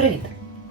Привіт!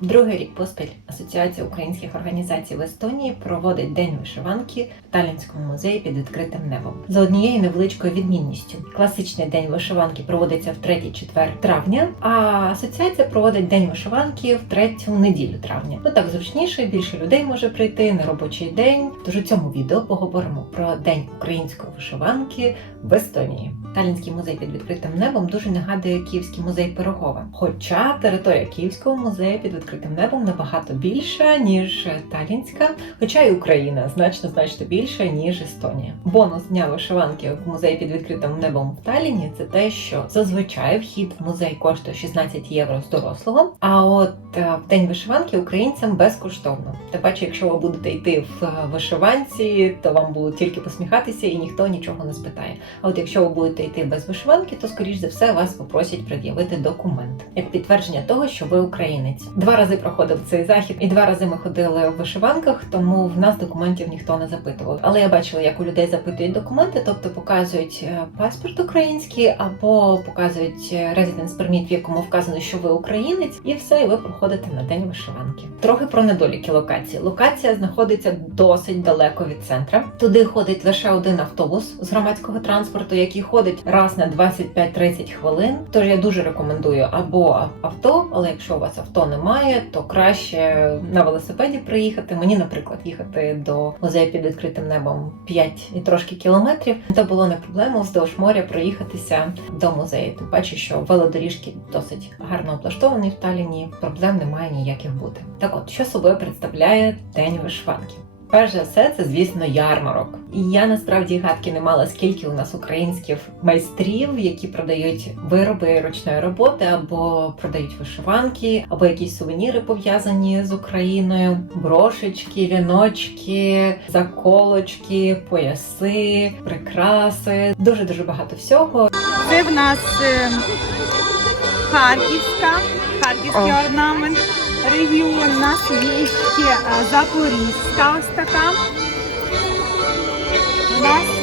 Другий рік поспіль Асоціація українських організацій в Естонії проводить День вишиванки в Талінському музеї під відкритим небом. За однією невеличкою відмінністю. Класичний день вишиванки проводиться в 3-4 травня, а асоціація проводить День вишиванки в третю неділю травня. Ну так зручніше, більше людей може прийти на робочий день. Тож у цьому відео поговоримо про День української вишиванки в Естонії. Талінський музей під відкритим небом дуже нагадує Київський музей Пирогова. Хоча територія Київського музею під відкритим небом набагато більша, ніж Талінська, хоча і Україна значно значно більша, ніж Естонія. Бонус дня вишиванки в музеї під відкритим небом в Таліні це те, що зазвичай вхід в музей коштує 16 євро з дорослого. А от е, в день вишиванки українцям безкоштовно. Та паче, якщо ви будете йти в е, вишиванці, то вам будуть тільки посміхатися і ніхто нічого не спитає. А от якщо ви будете йти без вишиванки, то скоріш за все вас попросять пред'явити документ як підтвердження того, що ви українець. Два рази проходив цей захід, і два рази ми ходили в вишиванках, тому в нас документів ніхто не запитував. Але я бачила, як у людей запитують документи, тобто показують е, паспорт український або показують е, residence permit, в якому вказано, що ви українець, і все, і ви проходите на день вишиванки. Трохи про недоліки локації. Локація знаходиться досить далеко від центра. Туди ходить лише один автобус з громадського транспорту, який ходить раз на 25-30 хвилин. Тож я дуже рекомендую або авто, але якщо у вас авто немає, то краще на велосипеді приїхати. Мені, наприклад, їхати до музею під відкритим небом 5 і трошки кілометрів. То було не проблема вздовж моря проїхатися до музею. Тим паче, що велодоріжки досить гарно облаштовані в Таліні. Проблем немає ніяких бути. Так от, що собою представляє день вишиванки? Перш за все, це звісно ярмарок. І я насправді гадки не мала, скільки у нас українських майстрів, які продають вироби ручної роботи, або продають вишиванки, або якісь сувеніри пов'язані з Україною, брошечки, віночки, заколочки, пояси, прикраси. Дуже дуже багато всього. Це в нас е, Харківська, Харківський орнамент. Регіон у нас є ще е, Запорізька ось. У нас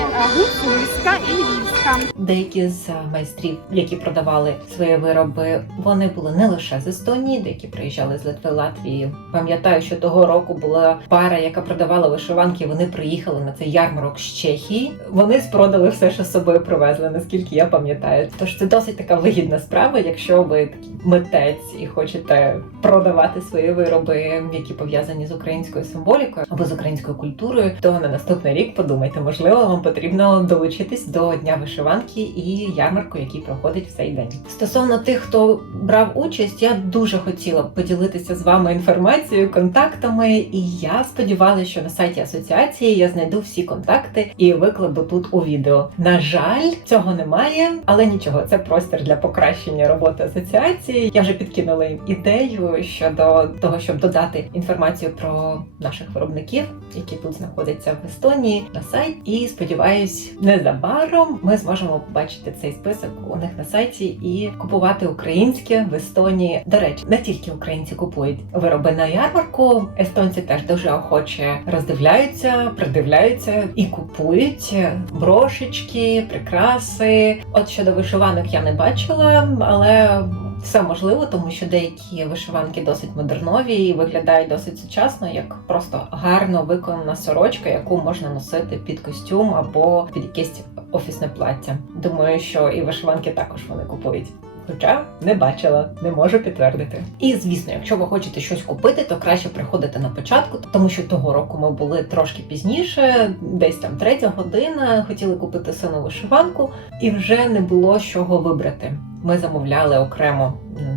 Гуцульська і Львівська. Деякі з майстрів, які продавали свої вироби, вони були не лише з Естонії, деякі приїжджали з Литви, Латвії. Пам'ятаю, що того року була пара, яка продавала вишиванки. Вони приїхали на цей ярмарок з Чехії. Вони спродали все, що з собою привезли, наскільки я пам'ятаю. Тож це досить така вигідна справа, якщо ви митець і хочете продавати свої вироби, які пов'язані з українською символікою або з українською культурою, то на наступний рік подумайте, можливо, вам потрібно долучитись до дня вишиванки і ярмарку, який проходить в цей день. Стосовно тих, хто брав участь, я дуже хотіла б поділитися з вами інформацією, контактами, і я сподівалася, що на сайті асоціації я знайду всі контакти і викладу тут у відео. На жаль, цього немає, але нічого, це простір для покращення роботи асоціації. Я вже підкинула їм ідею щодо того, щоб додати інформацію про наших виробників, які тут знаходяться в Естонії, на сайт. І сподіваюсь, незабаром ми зможемо побачити цей список у них на сайті і купувати українське в Естонії. До речі, не тільки українці купують вироби на ярмарку, естонці теж дуже охоче роздивляються, придивляються і купують брошечки, прикраси. От щодо вишиванок я не бачила, але. Все можливо, тому що деякі вишиванки досить модернові і виглядають досить сучасно, як просто гарно виконана сорочка, яку можна носити під костюм або під якесь офісне плаття. Думаю, що і вишиванки також вони купують. Хоча не бачила, не можу підтвердити. І звісно, якщо ви хочете щось купити, то краще приходити на початку, тому що того року ми були трошки пізніше, десь там третя година. Хотіли купити сину вишиванку, і вже не було чого вибрати. Ми замовляли окремо,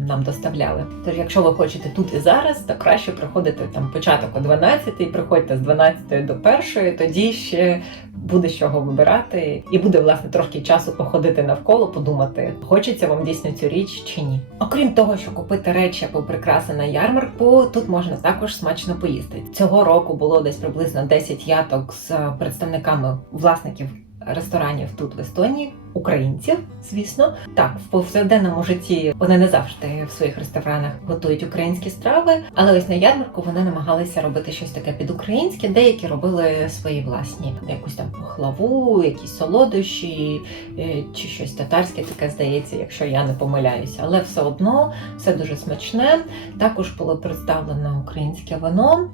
нам доставляли. Тож, якщо ви хочете тут і зараз, то краще приходити там початок о 12, приходьте з 12 до 1, тоді ще буде з чого вибирати, і буде власне трошки часу походити навколо, подумати, хочеться вам дійсно цю річ чи ні. Окрім того, що купити речі або прикраси на ярмарку, тут можна також смачно поїсти. Цього року було десь приблизно 10 яток з представниками власників ресторанів тут в Естонії. Українців, звісно. Так, в повсякденному житті вони не завжди в своїх ресторанах готують українські страви, але ось на ярмарку вони намагалися робити щось таке підукраїнське. Деякі робили свої власні, якусь там пахлаву, якісь солодощі е, чи щось татарське, таке здається, якщо я не помиляюся. Але все одно все дуже смачне. Також було представлено українське вино.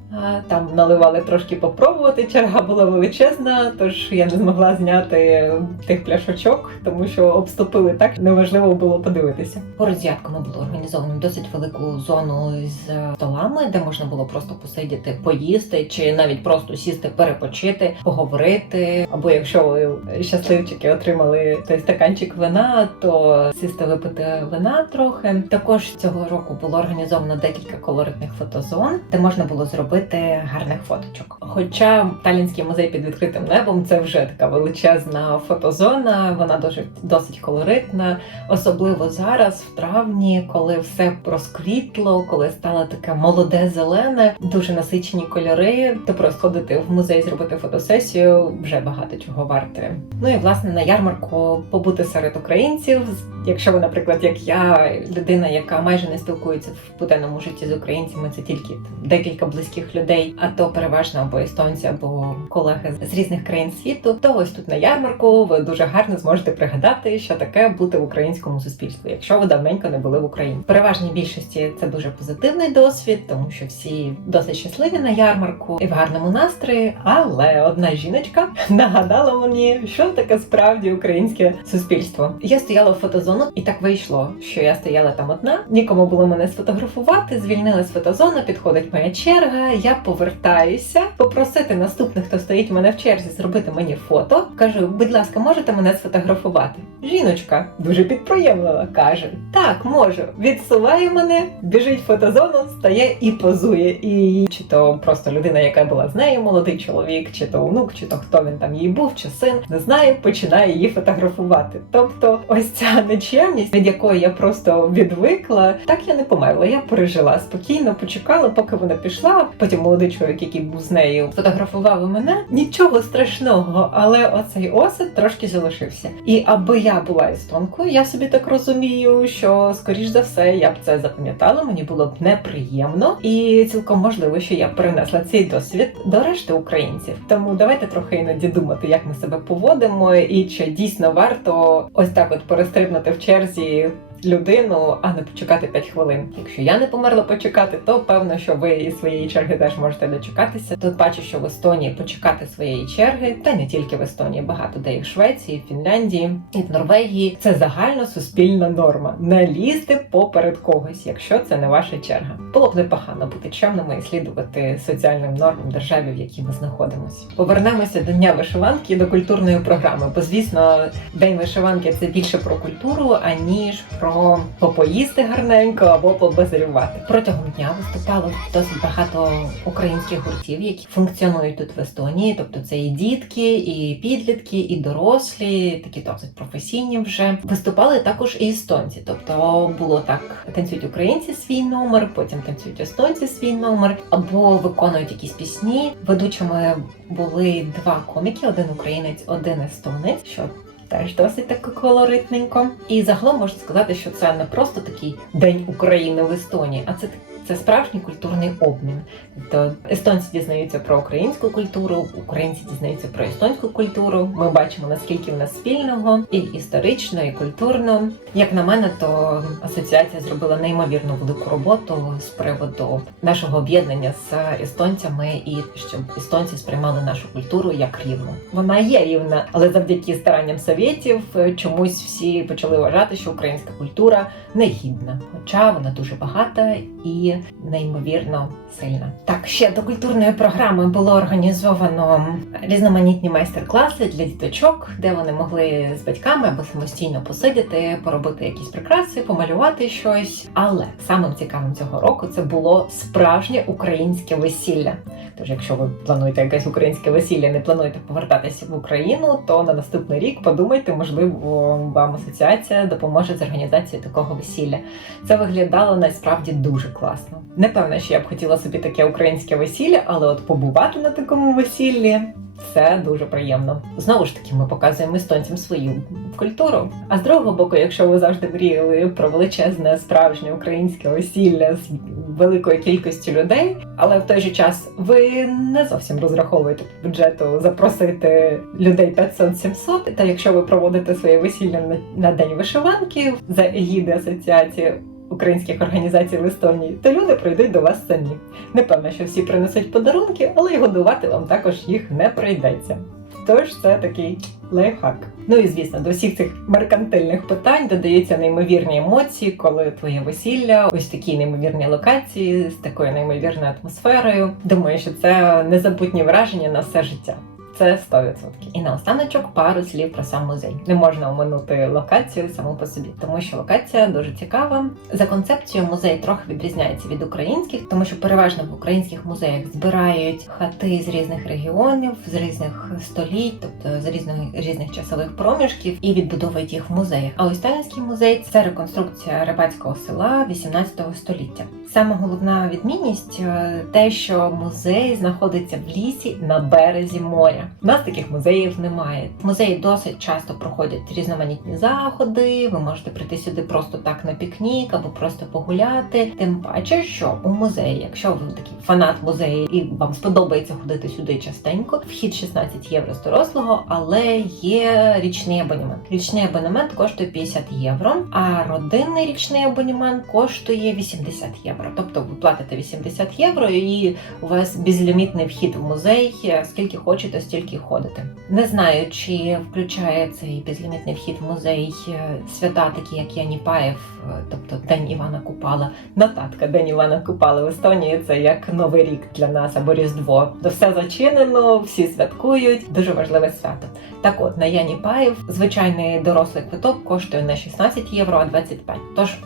Там наливали трошки попробувати. Черга була величезна, тож я не змогла зняти тих пляшочок, тому що обступили так, неможливо було подивитися. Поруч з ярками було організовано досить велику зону з столами, де можна було просто посидіти, поїсти, чи навіть просто сісти, перепочити, поговорити. Або якщо ви щасливчики отримали той стаканчик вина, то сісти випити вина трохи. Також цього року було організовано декілька колоритних фотозон, де можна було зробити гарних фоточок. Хоча Талінський музей під відкритим небом це вже така величезна фотозона, вона дуже досить колоритна, особливо зараз, в травні, коли все розквітло, коли стало таке молоде зелене, дуже насичені кольори. То просто сходити в музей, зробити фотосесію вже багато чого варте. Ну і власне на ярмарку побути серед українців. Якщо ви, наприклад, як я, людина, яка майже не спілкується в буденному житті з українцями, це тільки декілька близьких людей, а то переважно або естонці, або колеги з різних країн світу, то ось тут на ярмарку ви дуже гарно зможете пригадати, що таке бути в українському суспільстві, якщо ви давненько не були в Україні. Переважній більшості це дуже позитивний досвід, тому що всі досить щасливі на ярмарку і в гарному настрої. Але одна жіночка нагадала мені, що таке справді українське суспільство. Я стояла в фотозону, і так вийшло, що я стояла там одна. Нікому було мене сфотографувати. Звільнилась фотозона, підходить моя черга. Я повертаюся, попросити наступних, хто стоїть в мене в черзі, зробити мені фото. Кажу, будь ласка, можете мене сфотографувати? Жіночка дуже підприємлива, каже: Так, можу. Відсуває мене, біжить в фотозону, стає і позує. І чи то просто людина, яка була з нею, молодий чоловік, чи то онук, чи то хто він там їй був, чи син, не знаю, починає її фотографувати. Тобто, ось ця нечемність, від якої я просто відвикла, так я не померла. Я пережила спокійно, почекала, поки вона пішла. Потім молодий чоловік, який був з нею, фотографував мене. Нічого страшного, але оцей осад трошки залишився. І аби я була естонкою, я собі так розумію, що скоріш за все я б це запам'ятала. Мені було б неприємно, і цілком можливо, що я перенесла цей досвід до решти українців. Тому давайте трохи іноді думати, як ми себе поводимо, і чи дійсно варто ось так от перестрибнути в черзі. Людину, а не почекати 5 хвилин. Якщо я не померла почекати, то певно, що ви і своєї черги теж можете дочекатися. Тут бачу, що в Естонії почекати своєї черги, та не тільки в Естонії, багато де і в Швеції, в Фінляндії і в Норвегії. Це загально суспільна норма. Не лізти поперед когось, якщо це не ваша черга. Було б непогано бути чемними і слідувати соціальним нормам держави, в якій ми знаходимося. Повернемося до дня вишиванки і до культурної програми. Бо звісно, день вишиванки це більше про культуру, аніж про попоїсти гарненько або побазарювати. Протягом дня виступало досить багато українських гуртів, які функціонують тут в Естонії. Тобто це і дітки, і підлітки, і дорослі, такі досить професійні вже виступали також і естонці. Тобто було так: танцюють українці свій номер, потім танцюють естонці свій номер, або виконують якісь пісні. Ведучими були два коміки: один українець, один естонець. що Теж досить так колоритненько. І загалом можна сказати, що це не просто такий день України в Естонії, а це це справжній культурний обмін. Тобто естонці дізнаються про українську культуру, українці дізнаються про естонську культуру. Ми бачимо наскільки в нас спільного і історично, і культурно. Як на мене, то асоціація зробила неймовірно велику роботу з приводу нашого об'єднання з естонцями, і щоб естонці сприймали нашу культуру як рівну. Вона є рівна, але завдяки старанням совєтів чомусь всі почали вважати, що українська культура негідна, хоча вона дуже багата і неймовірно сильна. Так, ще до культурної програми було організовано різноманітні майстер-класи для діточок, де вони могли з батьками або самостійно посидіти, поробити якісь прикраси, помалювати щось. Але самим цікавим цього року це було справжнє українське весілля. Тож, якщо ви плануєте якесь українське весілля, не плануєте повертатися в Україну, то на наступний рік подумайте, можливо, вам асоціація допоможе з організацією такого весілля. Це виглядало насправді дуже класно. Не певна, що я б хотіла собі таке українське весілля, але от побувати на такому весіллі Це дуже приємно. Знову ж таки, ми показуємо естонцям свою культуру. А з другого боку, якщо ви завжди мріяли про величезне справжнє українське весілля з великою кількістю людей, але в той же час ви не зовсім розраховуєте по бюджету запросити людей 500-700, Та якщо ви проводите своє весілля на, день вишиванки за егіди асоціації. Українських організацій в Естонії, то люди прийдуть до вас самі. Непевно, що всі принесуть подарунки, але й годувати вам також їх не прийдеться. Тож це такий лайфхак. Ну і звісно, до всіх цих меркантильних питань додаються неймовірні емоції, коли твоє весілля, ось такі неймовірні локації з такою неймовірною атмосферою. Думаю, що це незабутні враження на все життя. Це 100%. І наостаночок пару слів про сам музей. Не можна оминути локацію саму по собі, тому що локація дуже цікава. За концепцією музей трохи відрізняється від українських, тому що переважно в українських музеях збирають хати з різних регіонів, з різних століть, тобто з різних різних часових проміжків, і відбудовують їх в музеях. А ось Талінський музей це реконструкція рибацького села 18 століття. Саме головна відмінність е, те, що музей знаходиться в лісі на березі моря. У нас таких музеїв немає. Музеї досить часто проходять різноманітні заходи. Ви можете прийти сюди просто так на пікнік або просто погуляти. Тим паче, що у музеї, якщо ви такий фанат музею і вам сподобається ходити сюди частенько, вхід 16 євро з дорослого, але є річний абонемент. Річний абонемент коштує 50 євро, а родинний річний абонемент коштує 80 євро. Тобто ви платите 80 євро і у вас безлімітний вхід в музей, скільки хочете, стільки ходите. Не знаю, чи включає цей безлімітний вхід в музей е, свята, такі як Яніпаєв, е, тобто День Івана Купала. Нотатка День Івана Купала в Естонії це як Новий рік для нас або Різдво. То все зачинено, всі святкують. Дуже важливе свято. Так от на Яніпаєв звичайний дорослий квиток коштує не 16 євро, а 25. Тож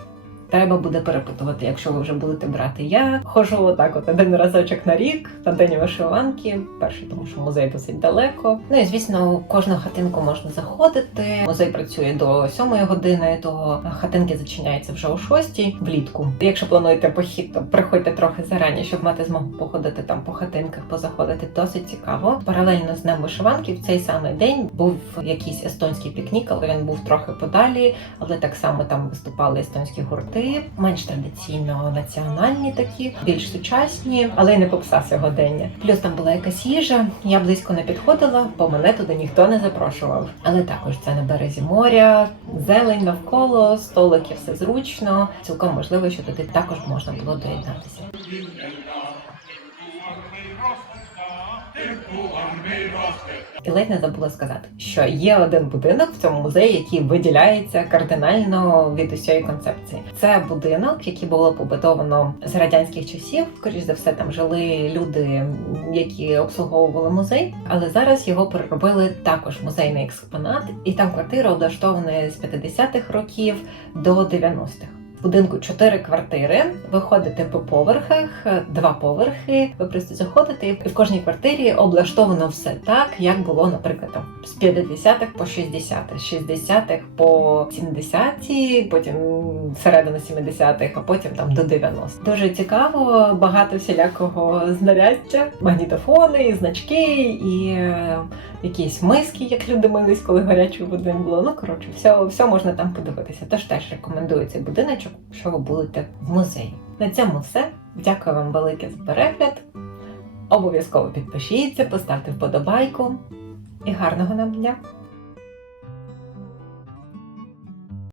Треба буде перепитувати, якщо ви вже будете брати. Я ходжу отак, от один разочок на рік на день вишиванки. Перший, тому що музей досить далеко. Ну і звісно, у кожну хатинку можна заходити. Музей працює до сьомої години, то хатинки зачиняються вже о шостій влітку. Якщо плануєте похід, то приходьте трохи зарані, щоб мати змогу походити там по хатинках, позаходити. Досить цікаво. Паралельно з днем вишиванки в цей самий день був якийсь естонський пікнік, але він був трохи подалі. Але так само там виступали естонські гурти, менш традиційно національні такі, більш сучасні, але й не попса сьогодення. Плюс там була якась їжа. Я близько не підходила, бо мене туди ніхто не запрошував. Але також це на березі моря, зелень навколо, столики, все зручно. Цілком можливо, що туди також можна було доєднатися. І ледь не забула сказати, що є один будинок в цьому музеї, який виділяється кардинально від усієї концепції. Це будинок, який було побудовано з радянських часів. Скоріш за все, там жили люди, які обслуговували музей, але зараз його переробили також музейний експонат, і там квартира облаштована з 50-х років до 90-х. Будинку чотири квартири. Ви ходите по поверхах, два поверхи. Ви просто заходите, і в кожній квартирі облаштовано все так, як було, наприклад, там з 50-х по 60-х, з 60-х по 70-ті, потім середина 70-х, а потім там до 90-х. Дуже цікаво, багато всілякого знаряддя, магнітофони, значки і е, якісь миски, як люди мились, коли гарячої води було. Ну коротше, все, все можна там подивитися. Тож теж рекомендую цей будиночок, якщо ви будете в музеї. На цьому все. Дякую вам велике за перегляд. Обов'язково підпишіться, поставте вподобайку і гарного нам дня!